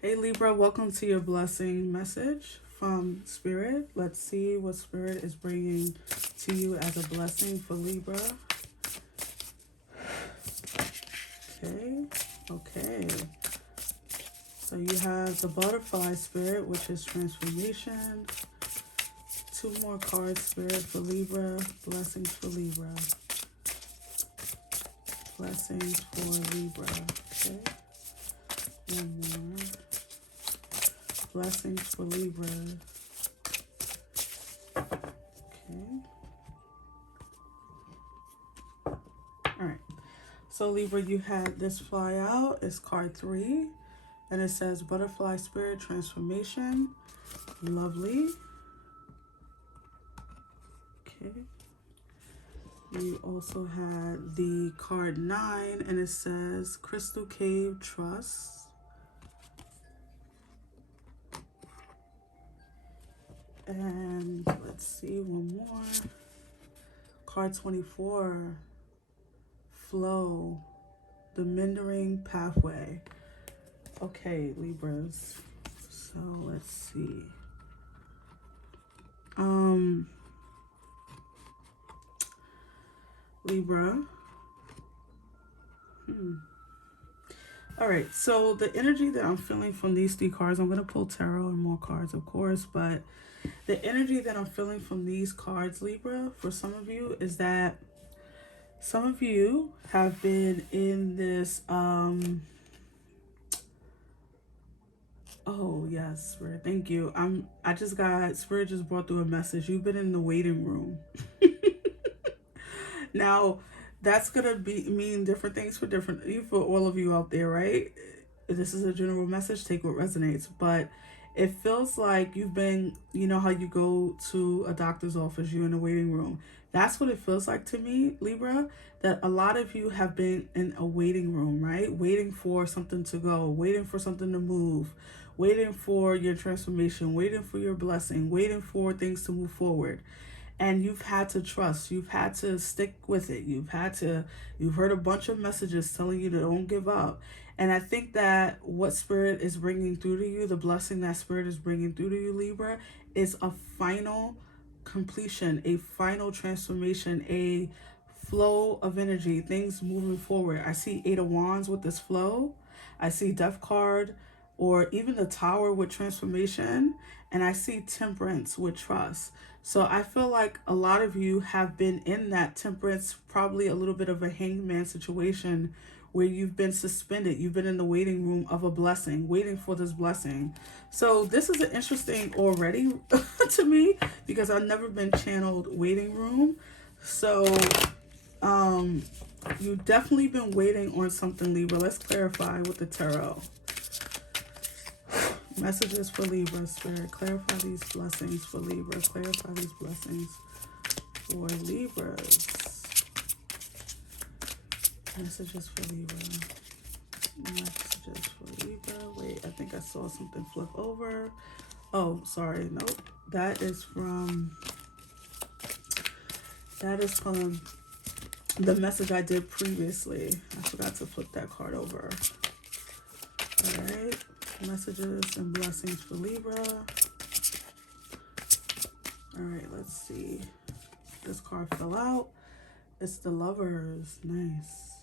Hey Libra, welcome to your blessing message from Spirit. Let's see what Spirit is bringing to you as a blessing for Libra. Okay. So you have the butterfly spirit, which is transformation. Two more cards, Spirit, for Libra. Blessings for Libra. Blessings for Libra. Okay. One more. Blessings for Libra. Okay. All right. So Libra, you had this fly out. It's card 3. And it says butterfly spirit transformation. Lovely. Okay. You also had the card 9. And it says crystal cave trust. And let's see, one more. Card 24, flow, the meandering pathway. Okay, Libras. So let's see. Libra. All right, so the energy that I'm feeling from these 3 cards, I'm going to pull tarot and more cards, of course, but the energy that I'm feeling from these cards, Libra, for some of you is that some of you have been in this, oh yes, Spirit, thank you. Spirit just brought through a message. You've been in the waiting room. Now, that's gonna mean different things for all of you out there, right? This is a general message. Take what resonates, but it feels like you've been, you know how you go to a doctor's office, you're in the waiting room. That's what it feels like to me, Libra, that a lot of you have been in a waiting room, right? Waiting for something to go, waiting for something to move, waiting for your transformation, waiting for your blessing, waiting for things to move forward. And you've had to trust, you've had to stick with it, you've heard a bunch of messages telling you to don't give up. And I think that what Spirit is bringing through to you, the blessing that Spirit is bringing through to you, Libra, is a final completion, a final transformation, a flow of energy, things moving forward. I see 8 of Wands with this flow. I see Death card, or even the Tower with transformation. And I see Temperance with trust. So I feel like a lot of you have been in that Temperance, probably a little bit of a hangman situation where you've been suspended. You've been in the waiting room of a blessing, waiting for this blessing. So this is an interesting already to me, because I've never been channeled waiting room. So you've definitely been waiting on something, Libra. Let's clarify with the tarot. Messages for Libra, Spirit. Clarify these blessings for Libra. Clarify these blessings for Libras. Messages for Libra. Messages for Libra. Wait, I think I saw something flip over. Oh, sorry. Nope. That is from the message I did previously. I forgot to flip that card over. All right. Messages and blessings for Libra. All right, let's see. This card fell out. It's the Lovers. Nice.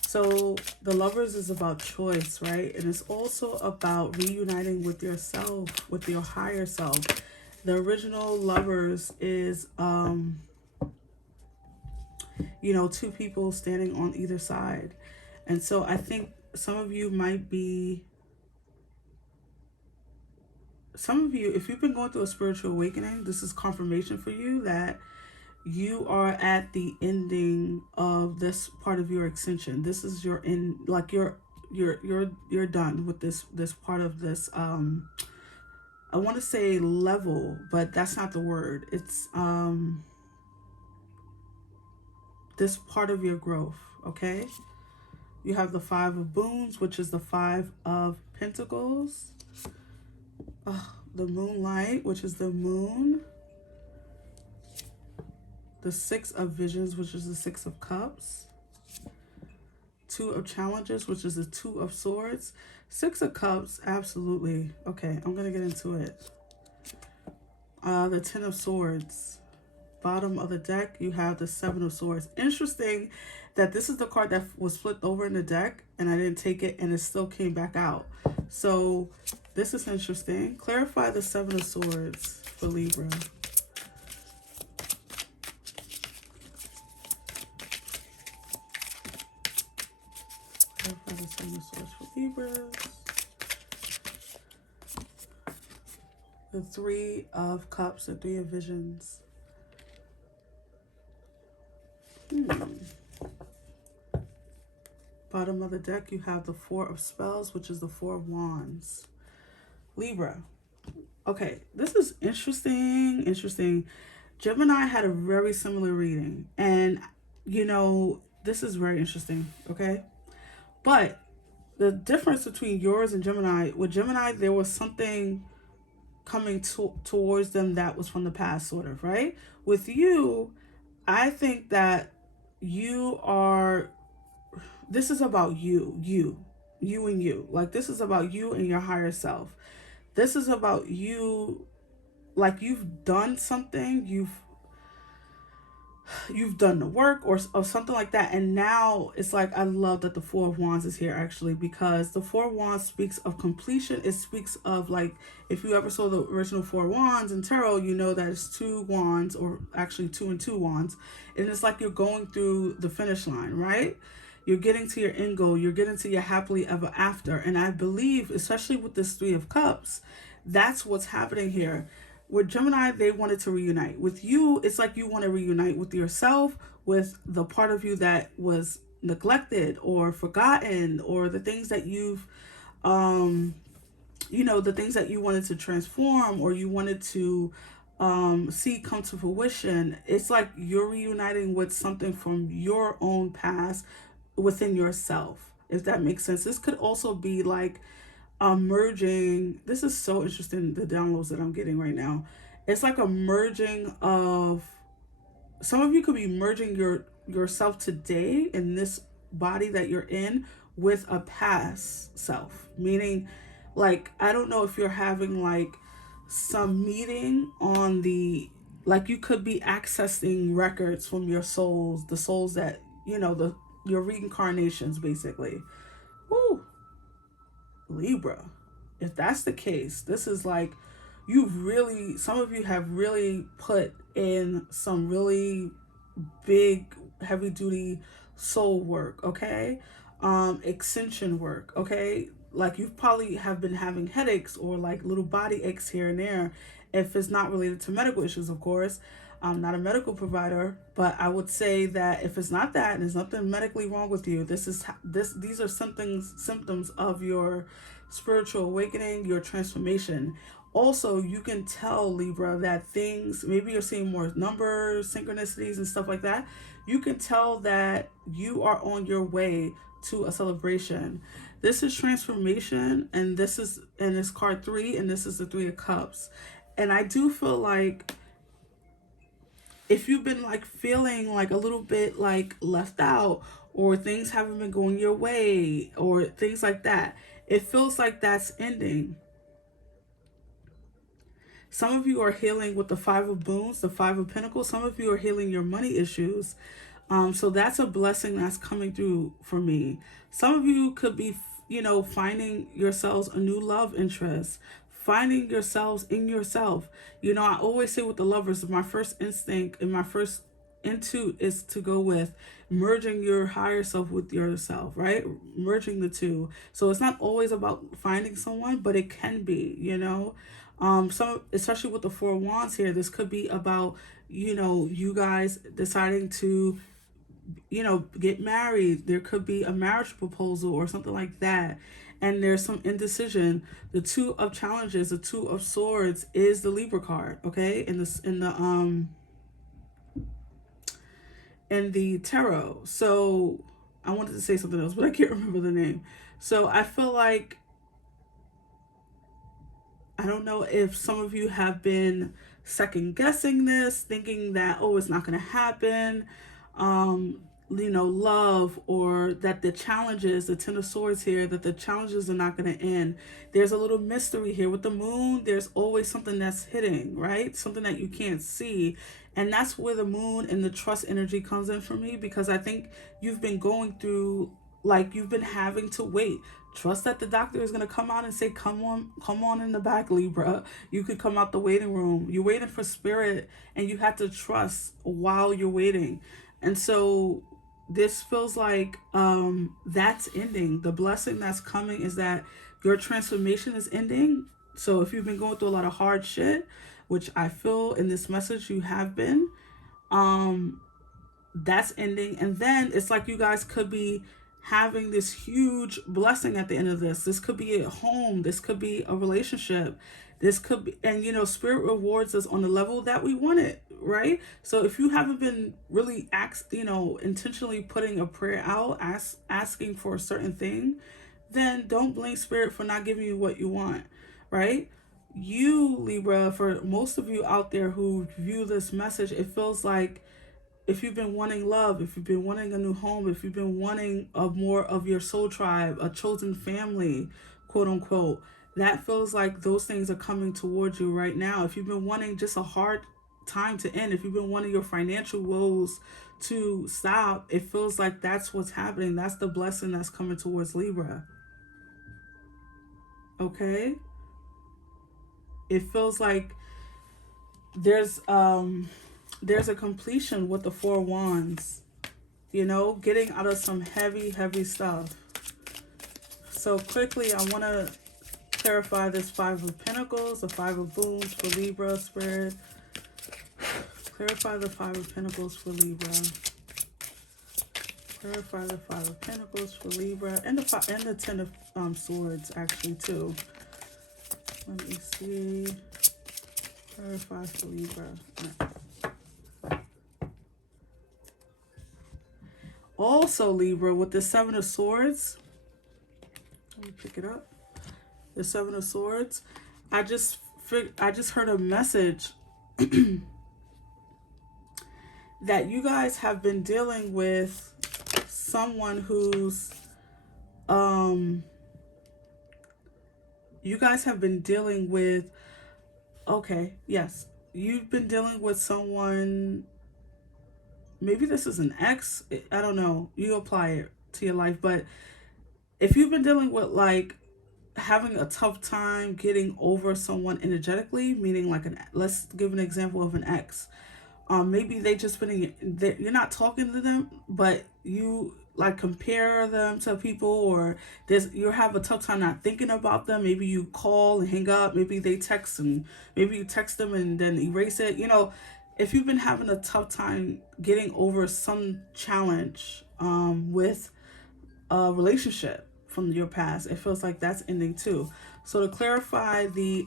So the Lovers is about choice, right? And it's also about reuniting with yourself, with your higher self. The original Lovers is, you know, 2 people standing on either side. And so I think some of you, if you've been going through a spiritual awakening, this is confirmation for you that you are at the ending of this part of your ascension. This is your end, like you're done with this part of this. I want to say level, but that's not the word. It's this part of your growth. Okay. You have the 5 of Boons, which is the 5 of Pentacles. The Moonlight, which is the Moon. The 6 of Visions, which is the 6 of Cups. 2 of Challenges, which is the 2 of Swords. Six of Cups, absolutely. Okay, I'm gonna get into it. The Ten of Swords. Bottom of the deck, you have the Seven of Swords. Interesting that this is the card that was flipped over in the deck, and I didn't take it, and it still came back out. So this is interesting. Clarify the Seven of Swords for Libra. Clarify the Seven of Swords for Libras. The Three of Cups, the Three of Visions. Bottom of the deck, you have the Four of Spells, which is the Four of Wands. Libra. Okay, this is interesting. Gemini had a very similar reading. And, you know, this is very interesting, okay? But the difference between yours and Gemini, with Gemini, there was something coming towards them that was from the past, sort of, right? With you, I think that you are, this is about you and you. Like, this is about you and your higher self. This is about you, like you've done something, you've done the work or something like that, and now it's like, I love that the Four of Wands is here, actually, because the Four of Wands speaks of completion. It speaks of, like, if you ever saw the original Four of Wands in tarot, you know that it's two wands, or actually two and two wands, and it's like you're going through the finish line, right? You're getting to your end goal, you're getting to your happily ever after. And I believe, especially with this Three of Cups, that's what's happening here. With Gemini, they wanted to reunite. With you, it's like you want to reunite with yourself, with the part of you that was neglected or forgotten, or the things that you've, you know, the things that you wanted to transform or you wanted to see come to fruition. It's like you're reuniting with something from your own past within yourself, if that makes sense. This could also be like merging. This is so interesting, the downloads that I'm getting right now. It's like a merging of, some of you could be merging yourself today in this body that you're in with a past self, meaning, like, I don't know if you're having like some meeting on the, like, you could be accessing records from your souls, the souls that, you know, your reincarnations, basically. Woo. Libra, if that's the case, this is like, you've really, some of you have really put in some really big, heavy duty soul work, okay? Extension work, okay? Like, you probably have been having headaches or like little body aches here and there, if it's not related to medical issues, of course. I'm not a medical provider, but I would say that if it's not that, and there's nothing medically wrong with you, these are symptoms of your spiritual awakening, your transformation. Also, you can tell, Libra, that things, maybe you're seeing more numbers, synchronicities, and stuff like that. You can tell that you are on your way to a celebration. This is transformation, and it's card 3, and this is the 3 of Cups. And I do feel like, if you've been like feeling like a little bit like left out, or things haven't been going your way, or things like that, it feels like that's ending. Some of you are healing with the Five of Boons, the Five of Pentacles. Some of you are healing your money issues. So that's a blessing that's coming through for me. Some of you could be, you know, finding yourselves a new love interest, finding yourselves in yourself. You know, I always say with the lovers, my first instinct and my first intuit is to go with merging your higher self with yourself, right? Merging the two. So it's not always about finding someone, but it can be, you know. Some, especially with the Four of Wands here, this could be about, you know, you guys deciding to, you know, get married. There could be a marriage proposal or something like that, and there's some indecision. The Two of Challenges, the Two of Swords, is the Libra card, okay, in the tarot. So I wanted to say something else, but I can't remember the name. So I feel like, I don't know if some of you have been second guessing this, thinking that, oh, it's not going to happen. love, or that the challenges, the Ten of Swords here, that the challenges are not going to end. There's a little mystery here with the moon. There's always something that's hidden, right? Something that you can't see. And that's where the moon and the trust energy comes in for me, because I think you've been going through, like, you've been having to wait. Trust that the doctor is going to come out and say, come on in the back, Libra. You could come out the waiting room. You're waiting for spirit, and you have to trust while you're waiting. And so this feels like that's ending. The blessing that's coming is that your transformation is ending. So if you've been going through a lot of hard shit, which I feel in this message you have been, that's ending. And then it's like you guys could be having this huge blessing at the end of this. This could be a home. This could be a relationship. This could be, and spirit rewards us on the level that we want it, right? So if you haven't been really intentionally putting a prayer out, asking for a certain thing, then don't blame spirit for not giving you what you want, right? You, Libra, for most of you out there who view this message, it feels like if you've been wanting love, if you've been wanting a new home, if you've been wanting a more of your soul tribe, a chosen family, quote unquote, that feels like those things are coming towards you right now. If you've been wanting just a hard time to end, if you've been wanting your financial woes to stop, it feels like that's what's happening. That's the blessing that's coming towards Libra. Okay? It feels like there's a completion with the Four Wands, getting out of some heavy stuff. So quickly, I want to clarify this Five of Pentacles, the Five of Booms for Libra, Spirit. Clarify the Five of Pentacles for Libra. Clarify the Five of Pentacles for Libra, and the Ten of Swords, actually, too. Let me see. Clarify for Libra. Also, Libra, with the Seven of Swords, let me pick it up. The Seven of Swords. I just heard a message that you guys have been dealing with someone who's you guys have been dealing with, okay, yes, you've been dealing with someone. Maybe this is an ex. I don't know. You apply it to your life. But if you've been dealing with, like, having a tough time getting over someone energetically, meaning like let's give an example of an ex. Maybe they just been you're not talking to them, but you like compare them to people, or you have a tough time not thinking about them. Maybe you call and hang up. Maybe they text, and maybe you text them and then erase it. If you've been having a tough time getting over some challenge with a relationship from your past, it feels like that's ending too. So to clarify the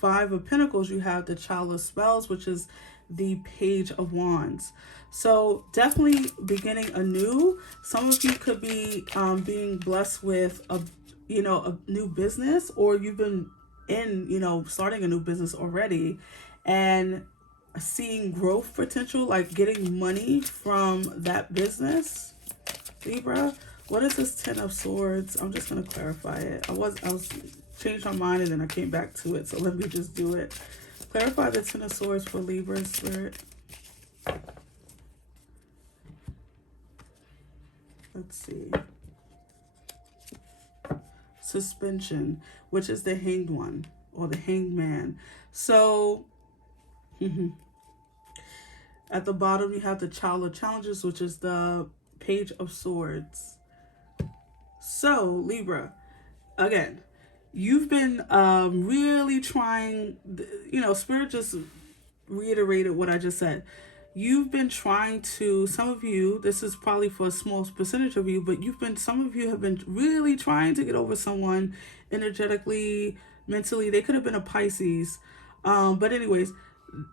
Five of Pentacles, you have the Child of Spells, which is the Page of Wands. So definitely beginning anew. Some of you could be being blessed with a new business, or you've been starting a new business already and seeing growth potential, like getting money from that business. Libra, what is this Ten of Swords? I'm just going to clarify it. I was changed my mind and then I came back to it, so let me just do it. Clarify the Ten of Swords for Libra, Spirit. Let's see. Suspension, which is the Hanged One, or the Hanged Man. So at the bottom you have the Child of Challenges, which is the Page of Swords. So Libra, again, you've been really trying, Spirit just reiterated what I just said. You've been trying to, some of you, this is probably for a small percentage of you, but some of you have been really trying to get over someone energetically, mentally. They could have been a Pisces. But anyways,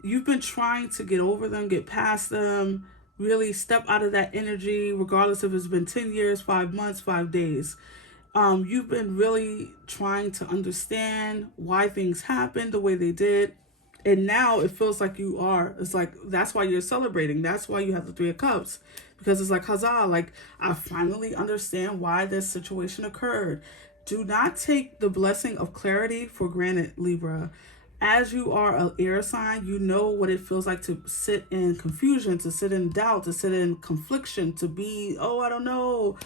you've been trying to get over them, get past them, really step out of that energy, regardless if it's been 10 years, 5 months, 5 days. You've been really trying to understand why things happened the way they did. And now it feels like you are. It's like, that's why you're celebrating. That's why you have the Three of Cups. Because it's like, huzzah, like, I finally understand why this situation occurred. Do not take the blessing of clarity for granted, Libra. As you are an air sign, you know what it feels like to sit in confusion, to sit in doubt, to sit in confliction, to be, oh, I don't know.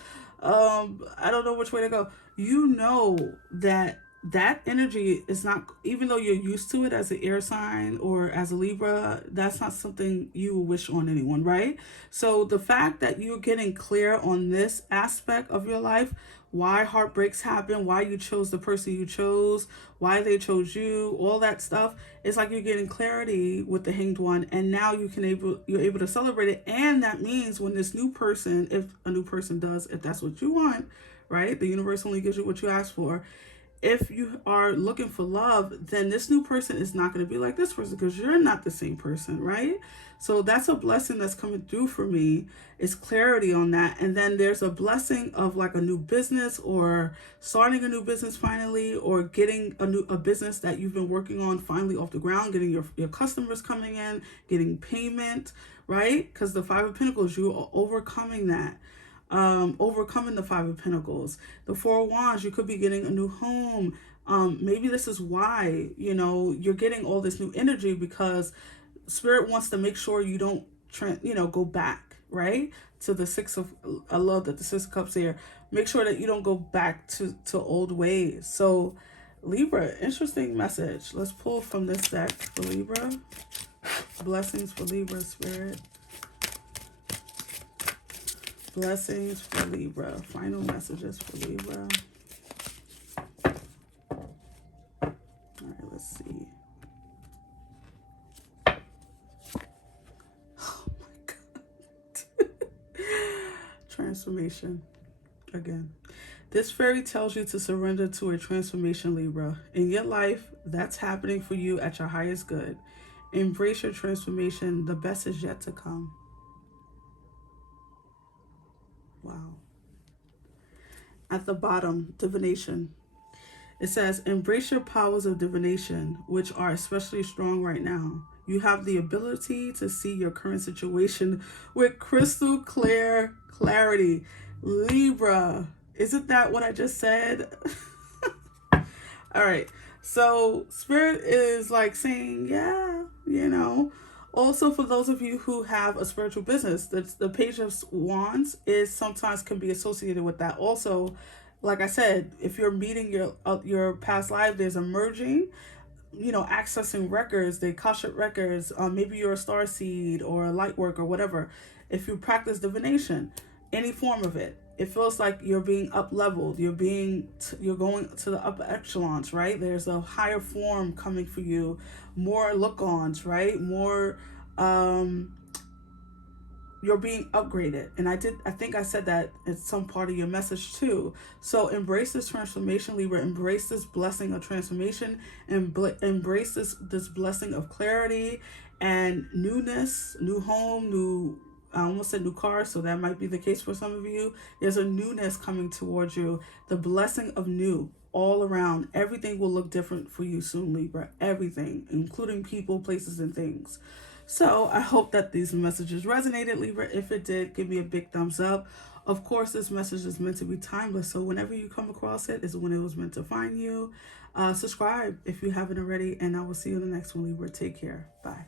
I don't know which way to go. You know that that energy is not, even though you're used to it as an air sign or as a Libra, that's not something you wish on anyone, right? So the fact that you're getting clear on this aspect of your life, why heartbreaks happen, why you chose the person you chose, why they chose you, all that stuff, it's like you're getting clarity with the Hanged One, and now you're able to celebrate it. And that means when this new person, if a new person does, if that's what you want, right? The universe only gives you what you ask for. If you are looking for love, then this new person is not going to be like this person, because you're not the same person, right? So that's a blessing that's coming through for me, is clarity on that. And then there's a blessing of like a new business, or starting a new business finally, or getting a business that you've been working on finally off the ground, getting your customers coming in, getting payment, right? Because the Five of Pentacles, you are overcoming that. Overcoming the Five of Pentacles. The Four of Wands, you could be getting a new home. Maybe this is why, you're getting all this new energy, because Spirit wants to make sure you don't, go back, right? To the I love that the Six of Cups here. Make sure that you don't go back to old ways. So Libra, interesting message. Let's pull from this deck for Libra. Blessings for Libra, Spirit. Blessings for Libra. Final messages for Libra. All right, let's see. Oh my God. Transformation. Again. This fairy tells you to surrender to a transformation, Libra. In your life, that's happening for you at your highest good. Embrace your transformation. The best is yet to come. Wow. At the bottom, divination. It says, embrace your powers of divination, which are especially strong right now. You have the ability to see your current situation with crystal clear clarity. Libra, isn't that what I just said? All right. So Spirit is like saying, yeah, Also, for those of you who have a spiritual business, the Page of Wands is sometimes can be associated with that. Also, like I said, if you're meeting your past life, there's a merging, accessing records, the Akashic records. Maybe you're a starseed or a light work or whatever. If you practice divination, any form of it, it feels like you're being up leveled. You're going to the upper echelons, right? There's a higher form coming for you, more look-ons, right? More, you're being upgraded. And I think I said that in some part of your message too. So embrace this transformation, Libra. Embrace this blessing of transformation, and embrace this blessing of clarity and newness, new home, I almost said new car, so that might be the case for some of you. There's a newness coming towards you. The blessing of new all around. Everything will look different for you soon, Libra. Everything, including people, places, and things. So I hope that these messages resonated, Libra. If it did, give me a big thumbs up. Of course, this message is meant to be timeless, so whenever you come across it is when it was meant to find you. Subscribe if you haven't already, and I will see you in the next one, Libra. Take care. Bye.